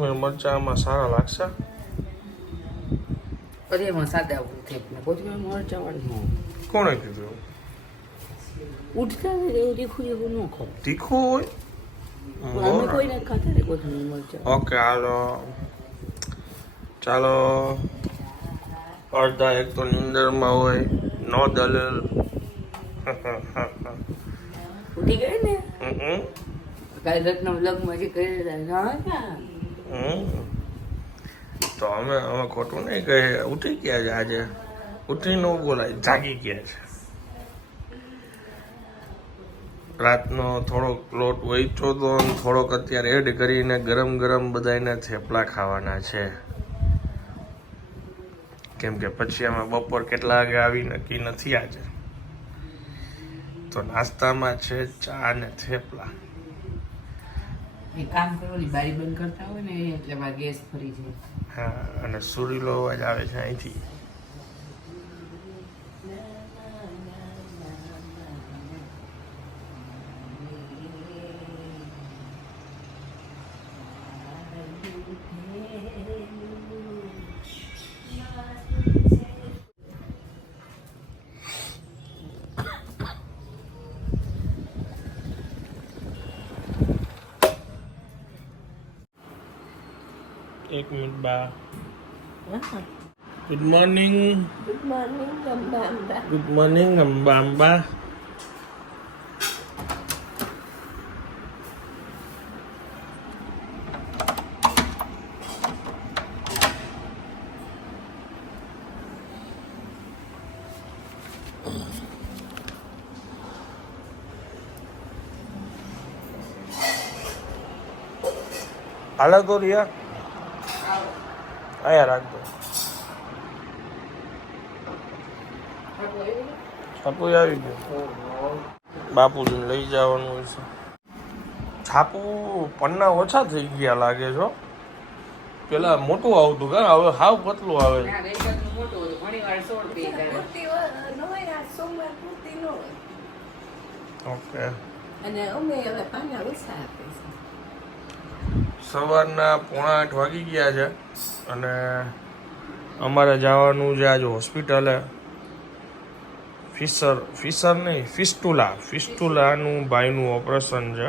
કોથમીર મરચાંમાં સારા લાગશે. અરે એમાં સાદા થેપલા કોથમીર મરચા વાળું કોણે કીધું? ઉઠતા એવું તીખું જેવું ન ખો તીખું હોય? અમે કોઈને ખાતા ને કોથમીર મરચા. ઓકે હાલો. ચાલો. અડધા એક તો નિંદરમાં હોય. નો દલેલ. ઉઠી ગઈ ને? કાલે રત્ન લગ્ન જે કરી રહ્યા હમ. તો અમે અમે ખોટું નહીં કહે. ઉઠી ગયા છે આજે. ઉઠી ન બોલાય. જાગી ગયા છે. રાતનો થોડોક લોટ વહીચો તો થોડોક અત્યારે એડ કરીને ગરમ ગરમ બધાને થેપલા ખાવાના છે. કેમ કે પછી અમે બપોર કેટલા વાગે આવી નક્કી નથી આજે. તો નાસ્તામાં છે ચા અને થેપલા. એ કામ કરવાની બારી બંધ કરતા હોય ને એટલે ગેસ ફરી જાય. હા, અને સુરીલો અવાજ આવે છે અહીંથી. એક મિનિટ બા ગુડ મોર્નિંગ ગુડ મોર્નિંગ ગંબા અંબા ગુડ મોર્નિંગ અંબા અંબા હાલો તો રિયા આયા રાખજો છાપુ આવી ગયો. બાપુજીને લઈ જવાનું હોય છે. છાપુ પન્ના ઓછા થઈ ગયા લાગે છો પેલા મોટું આવતું કે હવે હાવ પતલું આવે. છે ના ગઈકાલનું મોટું હતું ઘણી વાર સોળ પે જાય. પૂર્તિ ન હોય આ સોમવાર પૂર્તિ ન હોય. ઓકે. અને અમે હવે પાના ઓછા આપે છે સવારના પોણા આઠ વાગી ગયા છે અને અમારે જવાનું છે આજે હોસ્પિટલે. ફિશર ફિશર નહીં ફિસ્ટુલા ફિસ્ટુલાનું ભાઈનું ઓપરેશન છે.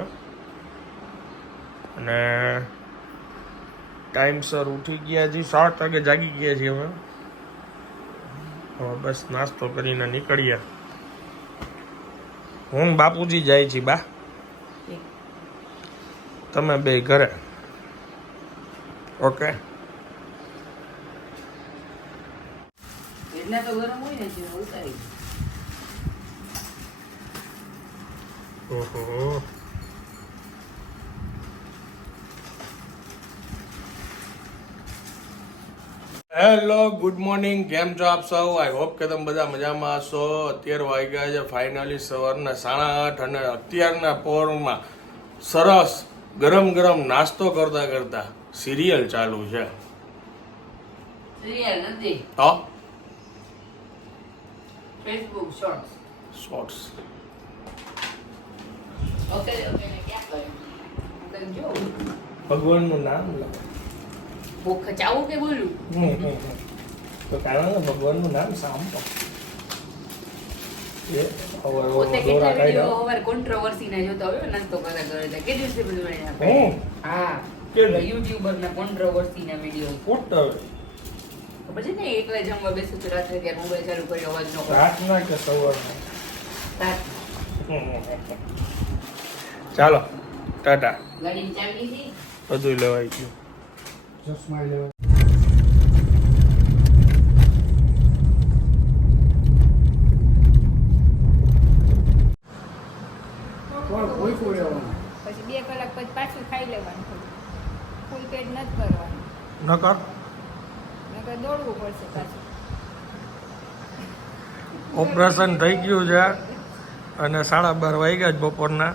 અને ટાઈમસર ઉઠી ગયા છીએ સાત વાગે જાગી ગયા છીએ અમે. હવે બસ નાસ્તો કરીને નીકળીએ. હું બાપુજી જાય છે બા. તમે બે ઘરે. ઓકે. એટલા તો ગરમ હોય ને જે ઉતારી ઓહો. હેલો ગુડ મોર્નિંગ કેમ છો આપ સૌ? આઈ હોપ કે તમે બધા મજામાં હશો. અત્યારે વાગ્યા છે ફાઇનલી સવારના સાડા આઠ અને અત્યારના પોરમાં સરસ ગરમ ગરમ નાસ્તો કરતા કરતા. સિરિયલ ચાલુ છે. સિરિયલ નથી. તો Facebook shorts shorts okay okay ને ક્યાં કર્યું ભગવાનનું નામ લખો. ભૂખ ચાવું કે બોલું તો કારણ ભગવાનનું નામ સાંભળો. કેટલા કોન્ટ્રોવર્સી ના જોતો હોય નાસ્તો કરતા કરે કે દિવસે બધું હું. હા યુટ્યુબરના યુટ્યુબર ના વીડિયો ફૂટ હવે. પછી ને એકલા જમવા બેસું તો રાત્રે ત્યારે મોબાઈલ ચાલુ કરી અવાજ ન રાતના કે સવારના? ચાલો ટાટા. ગાડીની ચાવી છે બધું લેવાઈ ગયું. ચશ્મા બે કલાક પછી પાછું ખાઈ લેવાનું થોડું ફૂલ પેટ નથી કરવાનું નકર નકર દોડવું પડશે પાછું ઓપરેશન થઈ ગયું છે અને સાડા બાર વાગ્યા જ બપોરના.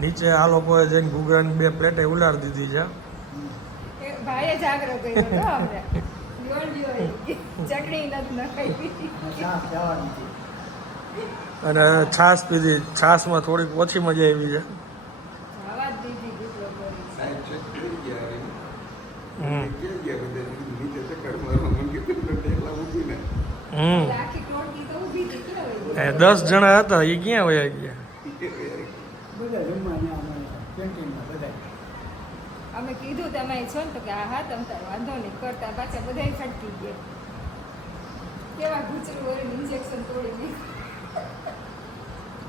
નીચે આ લોકોએ જઈને ઘૂઘરાની બે પ્લેટે ઉલાડી દીધી છે. અને છાશ પીધી. છાશમાં થોડીક ઓછી મજા આવી છે આવા જ દીધી દીકરો કરી એ દસ જણા હતા એ ક્યાં વયા ગયા? અમે કીધું તમે છો ને તો કે હા હા તમ તાર વાંધો નહીં કરતા પાછા બધા ફટકી ગયા. કેવા ગુચરું હોય ઇન્જેક્શન તોડી નાખ્યું.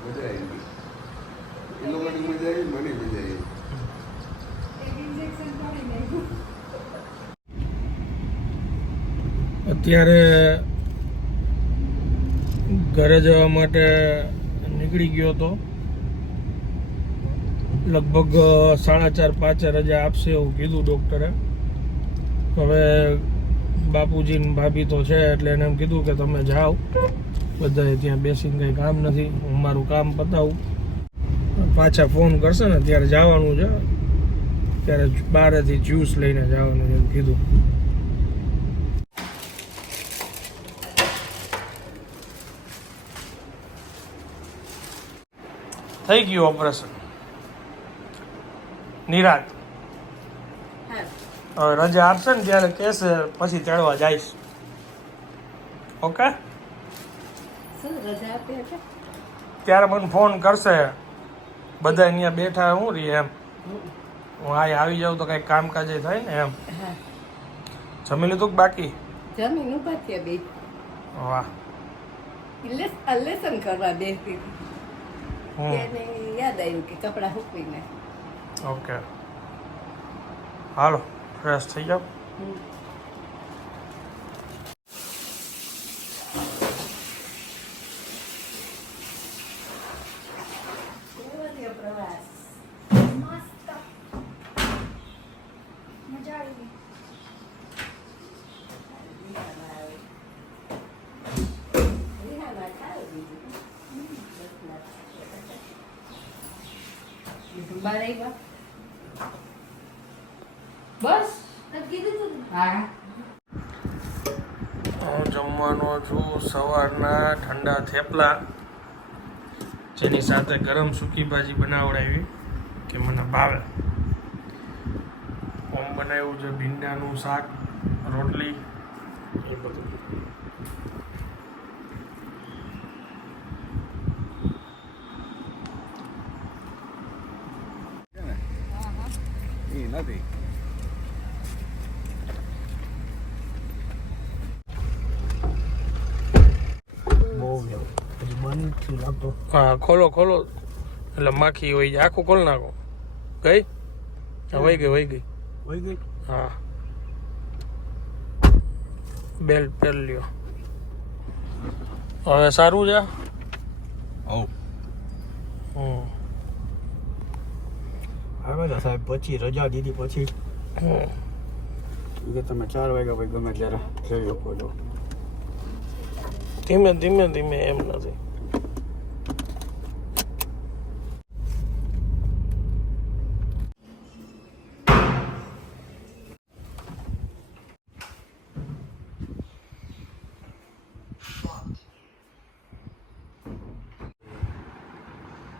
મજા આવી ગઈ. એ લોકોની મજા આવી મને મજા આવી. અત્યારે ઘરે જવા માટે નીકળી ગયો હતો લગભગ સાડા ચાર, પાંચ રજા આપશે એવું કીધું ડૉક્ટરે. હવે બાપુજી ભાભી તો છે એટલે એને એમ કીધું કે તમે જાઓ. બધાએ ત્યાં બેસીને કંઈ કામ નથી. હું મારું કામ પતાવું. પાછા ફોન કરશે ને ત્યારે જવાનું છે. ત્યારે બારેથી જ્યુસ લઈને જવાનું એમ કીધું. થઈ ગયું ઓપરેશન નિરાત. હા. હવે રજા આપશે ને ત્યારે કહેશે પછી ચડવા જઈશ. ઓકે? ત્યારે મને ફોન કરશે. બધા અહીંયા બેઠા હું રહી એમ. હું આ આવી જાઉં તો કંઈક કામકાજ થાય ને એમ. જમી લીધું કે બાકી? જમીન ઊભા થયા વાહ. લેસ- લેસન કરવા બેસી. એને યાદ આવ્યું કે કપડાં સૂકવીને. ઓકે. હાલો ફ્રેશ થઈ જાઓ પ્રવાસ મસ્ત મજા આવી ગઈ વિહારમાં ખાઈ દીધું બાર આવ્યા બસ. કીધું હા. હું જમવાનો છું સવારના ઠંડા થેપલા જેની સાથે ગરમ સૂકી ભાજી બનાવડાવી કે મને ભાવે. ઓમ બનાવ્યું છે ભીંડાનું શાક રોટલી એ બધું એ નથી. હા ખોલો ખોલો. એટલે માખી હોય જાય આખું ખોલ નાખો. ગઈ? હા વહી ગઈ વહી ગઈ. વહી ગઈ? હા. બેલ પેલ લ્યો. હવે સારું છે? હમ. આવે ને સાહેબ પછી રજા દીધી પછી હમ. કે તમે ચાર વાગ્યા પછી ગમે ત્યારે જઈ શકો છો ધીમે ધીમે ધીમે એમ નથી.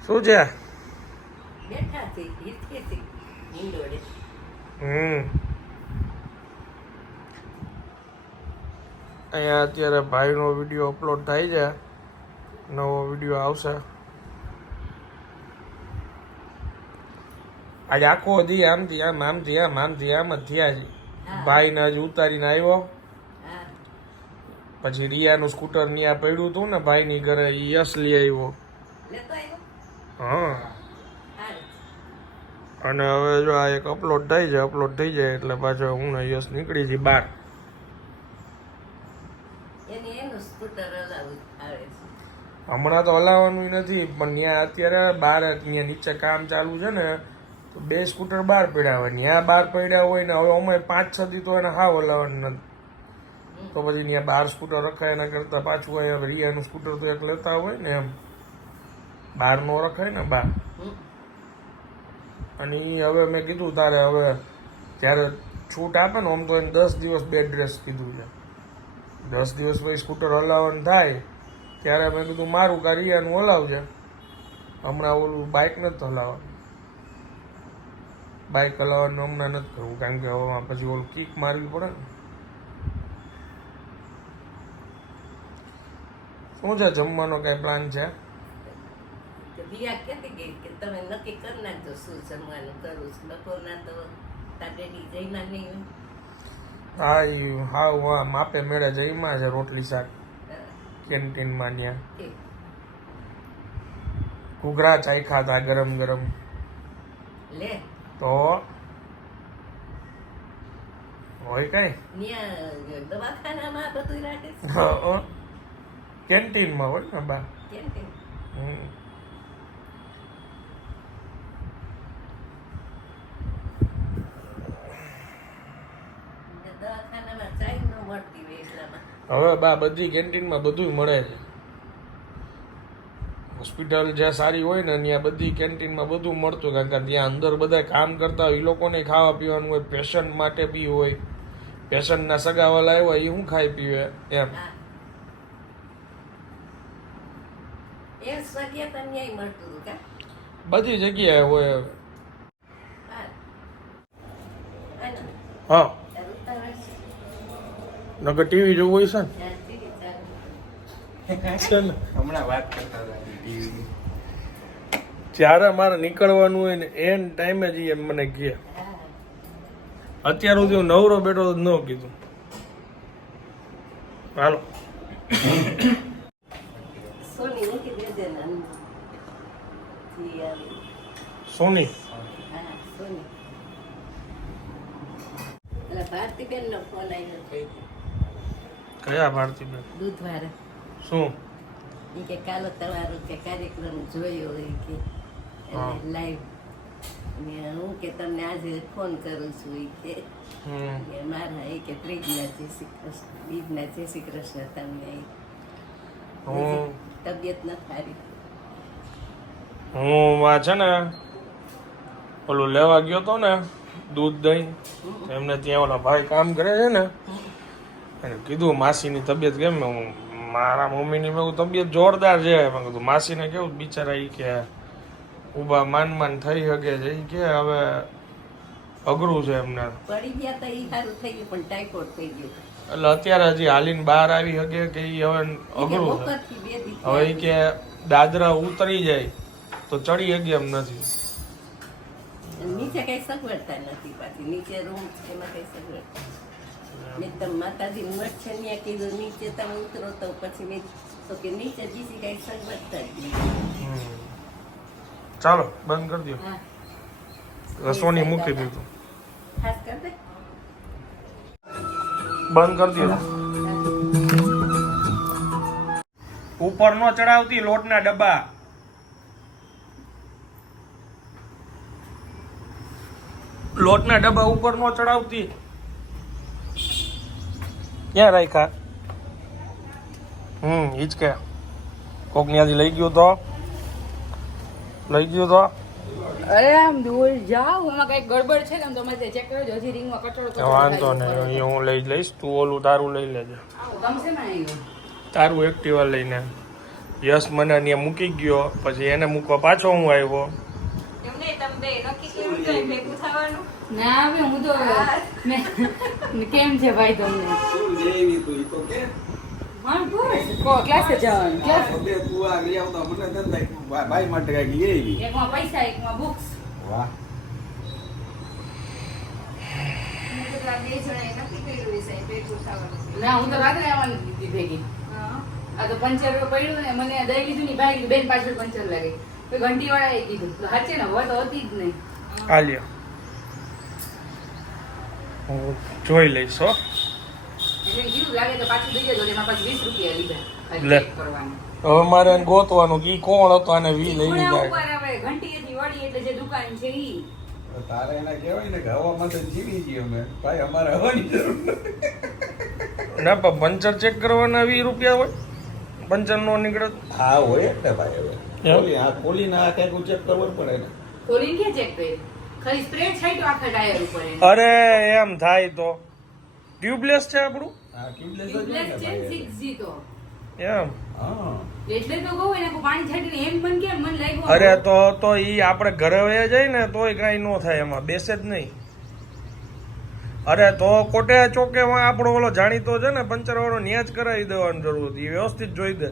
શું છે. અહીંયા અત્યારે ભાઈનો વીડિયો અપલોડ થાય છે. નવો વીડિયો આવશે. આજે આખો દી આમથી આમ આમથી આમ આમથી આમ જ થયા છે. ભાઈને હજી ઉતારીને આવ્યો. પછી પછી રિયાનું સ્કૂટર ત્યાં પડ્યું હતું ને ભાઈની ઘરે યસ યશ લઈ આવ્યો? હા. અને હવે જો આ એક અપલોડ થઈ જાય અપલોડ થઈ જાય એટલે પાછો હું ને યશ નીકળી જઈ બહાર. હમણાં તો હલાવવાનું નથી પણ ત્યાં અત્યારે બહાર ત્યાં નીચે કામ ચાલુ છે ને તો બે સ્કૂટર બહાર પડ્યા હોય. ત્યાં બહાર પડ્યા હોય ને હવે અમે પાંચ છ દી તો એને હાવ હલાવવાનું નથી. તો પછી ત્યાં બાર સ્કૂટર રખાય એના કરતાં પાછું અહીંયા રિયાનું સ્કૂટર તો એક લેતા હોય ને એમ. બહાર નો રખાય ને બહાર. અને એ હવે મેં કીધું, તારે હવે જ્યારે છૂટ આપે ને, આમ તો એને દસ દિવસ બેડ રેસ્ટ કીધું છે. દસ દિવસ પછી સ્કૂટર હલાવવાનું થાય, ત્યારે મેં કીધું, મારું કા રિયાનું હલાવજે. હમણાં ઓલું બાઇક નથી હલાવવાનું. બાઇક હલાવવાનું હમણાં નથી કરવું, કારણ કે હવે પછી ઓલું કિક મારવી પડે ને. શું છે, જમવાનો કાંઈ પ્લાન છે? દિયા કહેતી ગઈ કે તમે નક્કી કરી નાખજો શું જમવાનું કરું છું. બપોરના તો તાર ડેડી જઈના નહીં હા ઈ હાવ હા માપે મેળે જઈમાં છે રોટલી શાક. કેન્ટીનમાં ત્યાં ઘૂઘરા ચાખ્યા ખાતા ગરમ ગરમ. લે. તો? હોય કઈ? દવાખાનામાં બધું રાખે કેન્ટીનમાં હોય ને બા? કેન્ટીન. હમ. દવાખાનામાં ચાય ન મળતી હોય એટલામાં હવે બા બધી કેન્ટીનમાં બધું મળે છે. હોસ્પિટલ જ્યાં સારી હોય ને ત્યાં બધી કેન્ટીનમાં બધું મળતું કારણ કે ત્યાં અંદર બધા કામ કરતા હોય એ લોકોને ખાવા પીવાનું હોય પેશન્ટ માટે બી હોય. પેશન્ટના સગાવાલા આવ્યા એ શું ખાઈ પીવે એમ. બધી જગ્યાએ હોય. હા. નકર ટીવી જોવું હોય છે ને? હમણાં વાત કરતા હતા જ્યારે મારે નીકળવાનું હોય ને એન ટાઈમે જ એમ મને કહે. અત્યાર સુધી હું નવરો બેઠો ન કીધું. હાલો. સોની ભારતીબેન ને ફોન આવ્યો કયા ભારતીબેન બુધવારે. શું? એ કે કાલો તમારો કે કાર્યક્રમ જોયો એ કે લાઈવ ને હું કે તમને આજે ફોન કરું છું એ કે. મારા એ કે ત્રીજના જય શ્રી કૃષ્ણ. બીજના જય શ્રી કૃષ્ણ તમને હું તબિયત ન સારી. હું વા છે ને ઓલું લેવા ગયો તો ને દૂધ દહીં. એમને ત્યાં ઓલા ભાઈ કામ કરે છે ને એને કીધું માસીની તબિયત કેમ? હું મારા મમ્મીની બહુ તબિયત જોરદાર છે. મેં કીધું માસીને કેવું બિચારા એ કે ઊભા માન માન થઈ શકે છે એ કે હવે અઘરું છે એમને. પડી ગયા તો એ સારું થઈ ગયું પણ ટાઈફોઈડ થઈ ગયું. એટલે અત્યારે હજી હાલીને બહાર આવી શકે કે એ હવે અઘરું છે. હવે એ કે દાદરા ઉતરી જાય તો ચડી શકે એમ નથી. નીચે કઈ સગવડતા નથી પાછી નીચે રૂમ એમાં કઈ સગવડતા મેં તમે માતાજી મઠ છે ત્યાં કીધું નીચે તમે ઉતરો તો પછી મેં તો કે નીચે બીજી કઈ સગવડ જ ચાલો બંધ કરી દો રસોની મૂકી દીધું. ખાસ કર દે. બંધ કરી દો ઉપર નો ચડાવતી લોટના ડબ્બા. લોટના ડબ્બા ઉપર નો ચડાવતી. ક્યાં રાખ્યા? હમ ઈ જ કે. કોક ત્યાંથી લઈ ગયો તો. લઈ ગયો તો. અરે આમ દૂર જાઓ એમાં કંઈક ગડબડ છે ને તો ચેક કરજો હજી રિંગમાં કચરો કચરો વાંધો નહીં એ હું લઈ લઈશ તું ઓલું તારું લઈ લેજે. ગમશે તારું એક્ટિવા લઈને. યશ મને અહીંયા મૂકી ગયો પછી એને મૂકવા પાછો હું આવ્યો. એમ તમે નક્કી કર્યું તો ભેગું થવાનું? ના હવે હું તો મેં- કેમ છે ભાઈ તમને? શું લેવી તું તો કે? હા બસ કો ક્લાસે જવાનું? ક્લાસ બે તું આ લઈ મને તો એમ થાય કે ભા- ભાઈ માટે કાંઈક લેવી એકમાં પૈસા એકમાં બુક્સ વાહ. મેં કીધું આ બે જણાએ નક્કી કર્યું હશે ભેગું થવાનું. ના હું તો રાત્રે આવવાની દીધી ભેગી. આ તો પંચર પડ્યું ને મને દઈ લીધું ની ભાઈ બેન પાછળ પંચર લાગે. ઘંટી વાળા એ કીધું હાચે ને હોય તો હતી જ નહીં. હું જોઈ લઈશ હો. એટલે કીધું લાગે તો પાછું દઈ દેજો એમાં પાછું વીસ રૂપિયા લીધા. ખાલી લે. હવે મારે એને ગોતવાનું કે કોણ હતો અને વી લઈ જાય. ઉપર હવે વળી એટલે જે દુકાન છે ઈ. તારે એને કહેવાય ને કે હવામાં તો જીવી છીએ અમે. ભાઈ અમારે હવાની જરૂર ના પણ પંચર ચેક કરવાના વી રૂપિયા હોય? પંચર નો નીકળે? હા હોય એટલે ભાઈ હવે? ખોલી આ ખોલીને આ કંઈક ચેક કરવું પડે ને. ખોલીને ક્યાં ચેક કરી અરે એમ થાય તો. ટ્યુબલેસ છે આપણું? આ ટ્યુબલેસ જ હોય Tubeless ને છે ને ભાઈ. 6G તો. એમ. હા. એટલે તો કહું એને કોઈ પાણી છાંટીને એમ મન કેમ મન લાગ્યું અરે તો તો ઈ આપણે ઘરે વયા જાય ને તોય કાંઈ ન થાય એમાં બેસે જ નહીં. અરે તો કોટે ચોકે માં આપણો ઓલો જાણીતો છે ને પંચર વાળો ન્યા જ કરાવી દેવાની જરૂર હતી એ વ્યવસ્થિત જોઈ દે.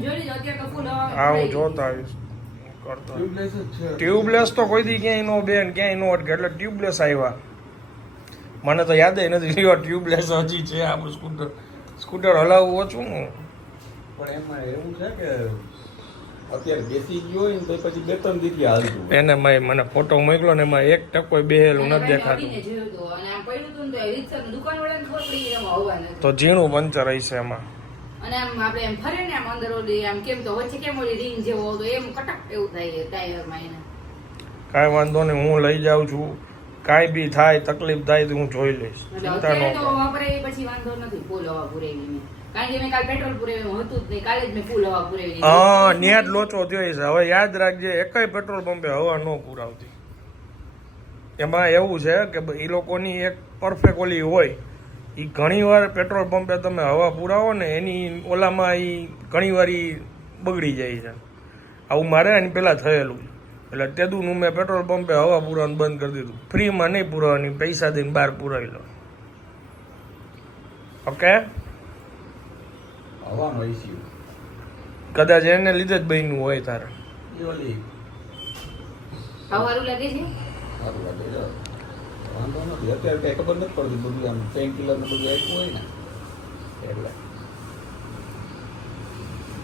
જોઈ હા હું જોતા આવીશ. કરતો. ટ્યુબલેસ જ છે. ટ્યુબલેસ તો કોઈ દી ક્યાંય નો બેન ક્યાંય નો અટકે. એટલે ટ્યુબલેસ આવ્યા મને તો યાદ નથી રહ્યો ટ્યુબલેસ હજી છે. આપણું સ્કૂટર સ્કૂટર હલાવવું ઓછું પણ એમાં એવું છે કે અત્યારે બેસી ગયો હોય ને પછી બે ત્રણ દીથી હાલતું એને મેં મને ફોટો મોકલો ને એમાં એક ટકો બેહેલું નથી દેખાતું. તો ઝીણું પંચર હશે એમાં. અને આમ આપણે એમ ફરે ને આમ અંદર ઓલી આમ કેમ તો વચ્ચે કેમ ઓલી ring જેવો હતો એમ કટક એવું થાય ટાયરમાં એને. કાંઈ વાંધો નહીં હું લઈ જાઉં છું. કાંઈ બી થાય તકલીફ થાય તો હું જોઈ લઈશ. ચિંતા ન કરો. વાપરે પછી વાંધો નથી ફૂલ હવા પૂરેવીને કારણ કે મેં કાલ પેટ્રોલ પૂરેવ્યું હતું જ નહીં કાલે જ મેં ફૂલ હવા પૂરેવી હા ન્યા લોચો થયો છે. હવે યાદ રાખજે એકેય પેટ્રોલ પંપે હવા ન પૂરાવતી. એમાં એવું છે કે એ લોકોની એક પરફેક્ટ ઓલી હોય. એ ઘણીવાર પેટ્રોલ પંપે તમે હવા પુરાવો ને એની ઓલામાં એ ઘણીવાર ઈ બગડી જાય છે. આવું મારે એની પહેલાં થયેલું. એટલે તેદુનું મેં પેટ્રોલ પંપે હવા પુરાવાનું બંધ કરી દીધું. ફ્રીમાં નહીં પુરાવાની પૈસા દઈને બહાર પુરાવી લો. ઓકે? કદાચ એને લીધે જ બન્યું હોય તારે. એ લાગે છે? સારું લાગે છે. વાંધો નથી. અત્યારે કંઈ ખબર નથી પડતી બધું આમ પેન કિલર ને બધું આપ્યું હોય ને. એટલે.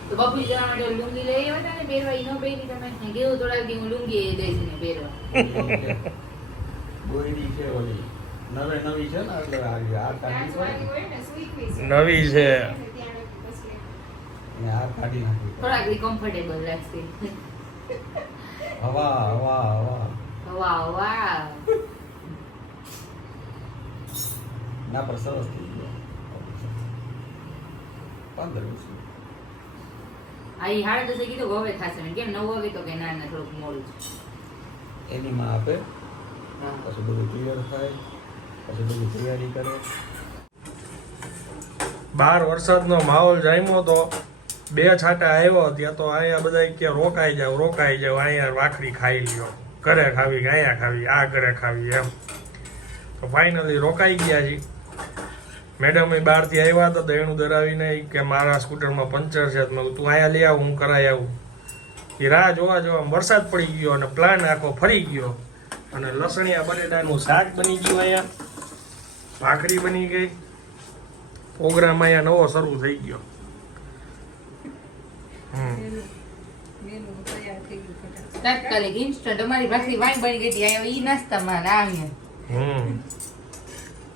તો બપોરી જવા માટે લુંગી લઈ આવ્યા ને પહેરવા ઈ પહેરી તમે મેં કીધું થોડાક હું લુંગી એ ને પહેરવા. બોયડી છે ઓલી. નવે નવી છે ને એટલે આ આ કાઢી કાચવાળી હોય ને સૂકવી છે. નવી છે. ત્યારે આ કાઢી નાખી. થોડાક કમ્ફર્ટેબલ લાગશે હવા હવા હવા. વાહ વાહ ના પર સરસ થઈ ગયો. પંદર વીસ આ ઈ હાડા દસે કીધું કે હવે થશે ને કેમ નવ વાગે તો કે ના ના થોડુંક મોડું છે. એની માં આપે પછી બધું ક્લિયર થાય. પછી બધી તૈયારી કરે. બાર વરસાદનો માહોલ જામ્યો તો બે છાંટા આવ્યો ત્યાં તો અહીંયા બધા કે રોકાઈ જાવ રોકાઈ જાવ અહીંયા વાખરી ખાઈ લ્યો. ઘરે ખાવી કે અહીંયા ખાવી આ ઘરે ખાવી એમ. તો ફાઇનલી રોકાઈ ગયા છીએ. મેડમ એ બહારથી આવ્યા હતા તો એનું ધરાવીને કે મારા સ્કૂટરમાં પંચર છે મેં તું અહીંયા લઈ આવ હું કરાવી આવું. એ રાહ જોવા જોવા વરસાદ પડી ગયો અને પ્લાન આખો ફરી ગયો. અને લસણિયા બટેટાનું શાક બની ગયું અહીંયા. ભાખરી બની ગઈ. પ્રોગ્રામ અહીંયા નવો શરૂ થઈ ગયો. તાત્કાલિક ઇન્સ્ટન્ટ અમારી ભાખરી વાઈ બની ગઈ હતી અહીંયા એ નાસ્તામાં ને હમ.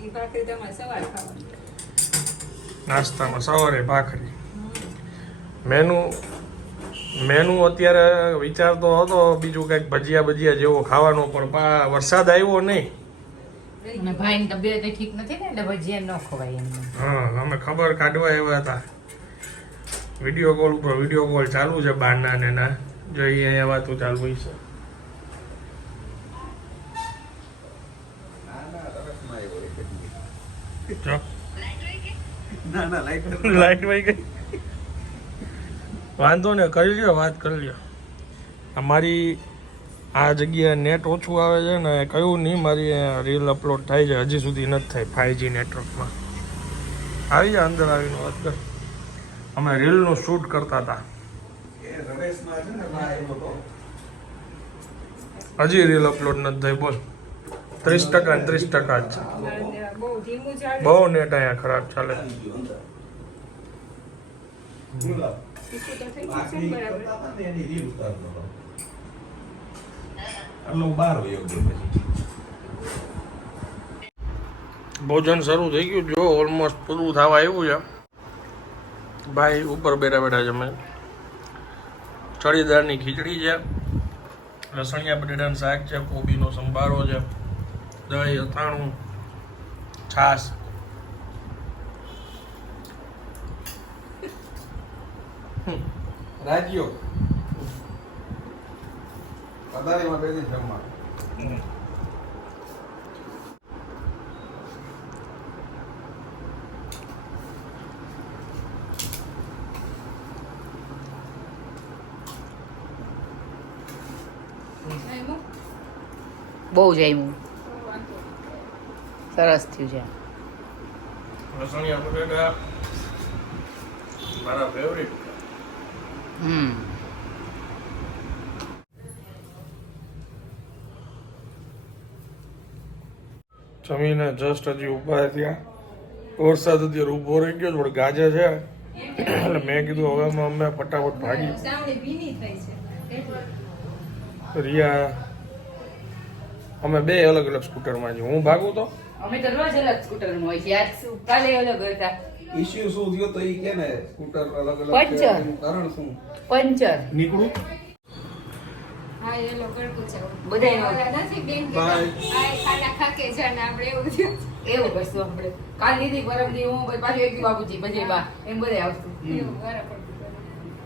ઈ ભાખરી તમારે સવાર ખાવાની. નાસ્તામાં સવારે ભાખરી. મેનુ મેનુ અત્યારે વિચારતો હતો બીજું કંઈક ભજીયા ભજીયા જેવો ખાવાનો પણ વરસાદ આવ્યો નહીં. અને ભાઈની તબિયત ઠીક નથી ને એટલે ભજીયા ન ખવાય એમને હા અમે ખબર કાઢવા આવ્યા હતા. વીડિયો કોલ ઉપર વીડિયો કોલ ચાલુ છે બહારના ને ના જોઈએ અહીંયા વાતો ચાલુ છે ના ના રસમાં આવ્યો એક જ. જો ના લાઈટ લાઈટ વહી ગઈ. વાંધો ને કરી લ્યો વાત કરી લ્યો. અમારી આ જગ્યાએ નેટ ઓછું આવે છે ને કયું નહીં મારી રીલ અપલોડ થાય છે હજી સુધી નથી થઈ ફાઈવજી નેટવર્કમાં આવી જાય અંદર આવીને વાત કર. અમે રીલનું શૂટ કરતા હતા. હજી રીલ અપલોડ નથી થઈ બોલ. ત્રીસ ટકા ત્રીસ ટકા જ છે. બહુ નેટ અહીંયા ખરાબ ચાલે ભોજન શરૂ થઈ ગયું. જો ઓલમોસ્ટ પૂરું થવા આવ્યું છે. ભાઈ ઉપર બેઠા બેઠા છે મેં. ચડીદારની ખીચડી છે, લસણિયા, બટેટાનું શાક છે, કોબીનો સંભારો છે. દહીં અથાણું છાશ. રાજ્યો પધારીમાં બેસી જમવા બહુ જમ્યું. સરસ થયું છે. લસણિયા બટેટા મારા ફેવરિટ હમ. જમીને જસ્ટ હજી ઊભા થયા. વરસાદ અત્યારે ઊભો રહી ગયો પણ ગાજે છે. એટલે મેં કીધું હવે અમે ફટાફટ ભાગી. રિયા અમે બે અલગ અલગ સ્કૂટરમાં છીએ. હું ભાગું તો? અમે તો રોજ અલગ સ્કૂટરમાં હોય છે. આજ શું? કાલે અલગ હતા. ઇશ્યુ શું થયો તો ઈ કે ને સ્કૂટર અલગ અલગ પંચર. કારણ શું? પંચર. નીકળું? હા એ લોકો છે. નથી બેન કે ખાના ખાકે છે આપણે એવું થયું. એવું કરશું આપણે. કાલ દીધી પરમ દી હું પછી એક પછી બા એમ બધાય આવશું. એવું બરાબર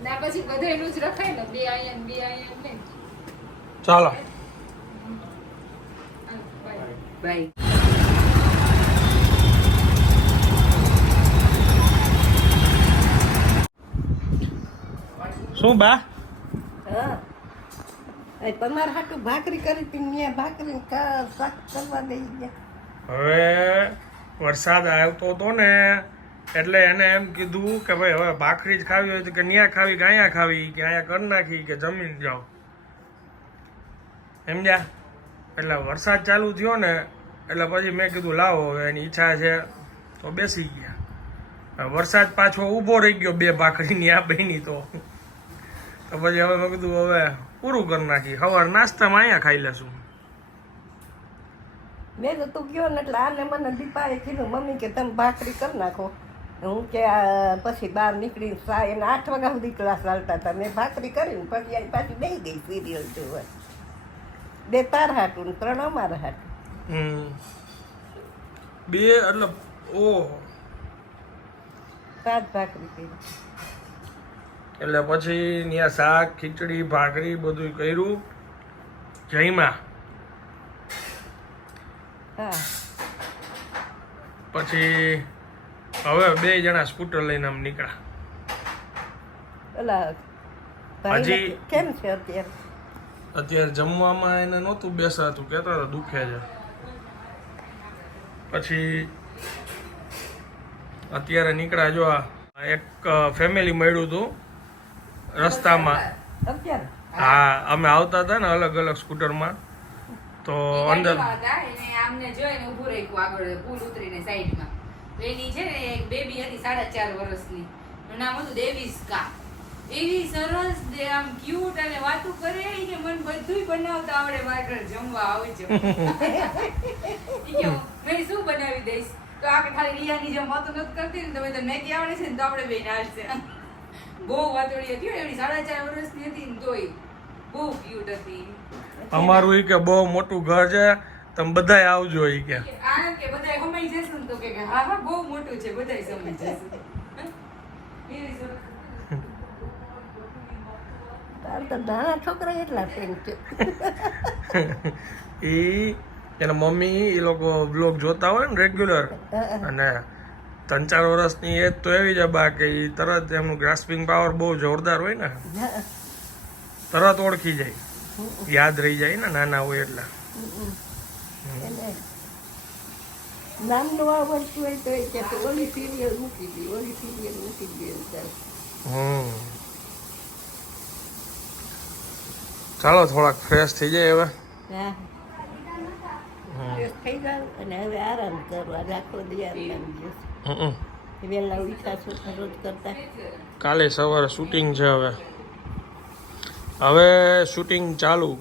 ના પછી બધાયનું જ રખાય ને. બે આયન બે આયન ને. ચાલો. બાય. શું બા? હા. હાટું ભાખરી કરી હતી મેં ભાખરી શાક કરવા દઈ ગયા. હવે વરસાદ આવતો હતો ને એટલે એને એમ કીધું કે ભાઈ હવે ભાખરી જ ખાવી હોય તો કે ન્યા ખાવી કે અહીંયા ખાવી કે અહીંયા કરી નાખી કે જમીન જાઓ. સમજ્યા? એટલે વરસાદ ચાલુ થયો ને એટલે પછી મેં કીધું લાવો હવે એની ઈચ્છા છે તો બેસી ગયા. વરસાદ પાછો ઊભો રહી ગયો બે ભાખરીની આ બહેની તો. તો પછી હવે મેં કીધું હવે પૂરું કરી નાખી. સવાર નાસ્તામાં અહીંયા ખાઈ લેશું. મેં તો તું ગયો ને એટલે આને મને દીપાએ કીધું મમ્મી કે તમે ભાખરી કરી નાખો. હું કે પછી બહાર નીકળી સા એને આઠ વાગ્યા સુધી ક્લાસ ચાલતા હતા. મેં ભાખરી કરી પછી અહીં પાછી બે ગઈ સિરિયલ જોવા. બે તાર હાટું ને ત્રણ અમારા હાટું. બે એટલે ઓ સાત ભાખરી કરી. એટલે પછી ત્યાં શાક ખીચડી ભાખરી બધું કર્યું. જઈમાં પછી હવે બે જણા સ્કૂટર લઈને આમ નીકળ્યા. હજી- કેમ છે અત્યારે? અત્યારે જમવામાં એને નહોતું બેસાતું કહેતા હતા દુખે છે. પછી અત્યારે નીકળ્યા જો આ એક ફેમિલી મળ્યું હતું. રસ્તામાં. હા અમે આવતા હતા ને અલગ અલગ સ્કૂટરમાં. તો અંદર આમને જોઈને ઊભું રાખ્યું આગળ પુલ ઉતરીને સાઈડમાં. તો એની છે ને એક બેબી હતી સાડા ચાર વર્ષની. એનું નામ હતું દેવિસ્કા એવી સરસ દે આમ ક્યુટ અને વાતું કરે કે મને બધુંય બનાવતા આવડે મારા જમવા આવજો મેં શું બનાવી દઈશ? તો આ ખાલી રિયાની જેમ વાતો નથી કરતી ને તો મેગી આવડે છે ને તો આપણે બેન હાલશે. બહુ વાતોડી હતી હો, સાડા ચાર વર્ષની હતી ને તોય. બહુ ક્યુટ હતી. અમારું ઈ કે બહુ મોટું ઘર છે તમે બધાય આવજો ઈ કે. આ કે બધાય સમય જશે ને તો કે હા હા બહુ મોટું છે બધાય સમય જશે નાના છોકરા એટલા એ એના મમ્મી એ લોકો બ્લોગ જોતા હોય ને રેગ્યુલર અને ત્રણ ચાર વર્ષની એજ તો એવી જ બા કે તરત એમનું ગ્રાસ્પિંગ પાવર બહુ જોરદાર હોય ને તરત ઓળખી જાય. યાદ રહી જાય ને નાના હોય એટલે. એને આવડતું હોય તો એ કે ઓલી સિરિયલ મૂકી દી ઓલી સિરિયલ મૂકી દે હમ. ચાલો થોડાક ફ્રેશ થઈ જાય હવે. હા. થઈ અને હવે આરામ કરવા રાખો દે આરામ. વહેલા ઉઠા છો રોજ કરતા. કાલે સવારે શૂટિંગ છે હવે. હવે શૂટિંગ ચાલુ.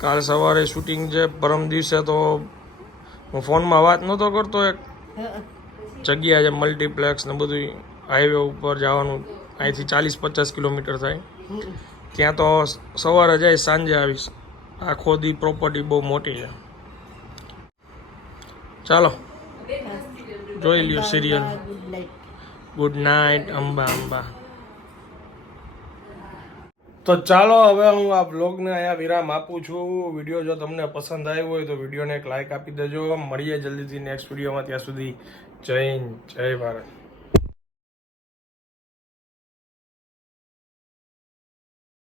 કાલ સવારે શૂટિંગ છે પરમ દિવસે તો હું ફોનમાં વાત નહોતો કરતો એક. જગ્યા છે મલ્ટીપ્લેક્સ ને બધું હાઈવે ઉપર જવાનું અહીંથી ચાલીસ પચાસ કિલોમીટર થાય. ત્યાં તો સવારે જાય સાંજે આવીશ. આખો દી પ્રોપર્ટી બહુ મોટી છે. ચાલો. જોઈ લ્યો serial good night Amba Amba. તો ચાલો હવે હું આ બ્લોગને અહીંયા વિરામ આપું છું. વીડિયો જો તમને પસંદ આવ્યો હોય તો વિડીયોને એક લાઇક આપી દેજો. મળીએ જલ્દીથી નેક્સ્ટ વિડીયોમાં ત્યાં સુધી જય જય ભારત.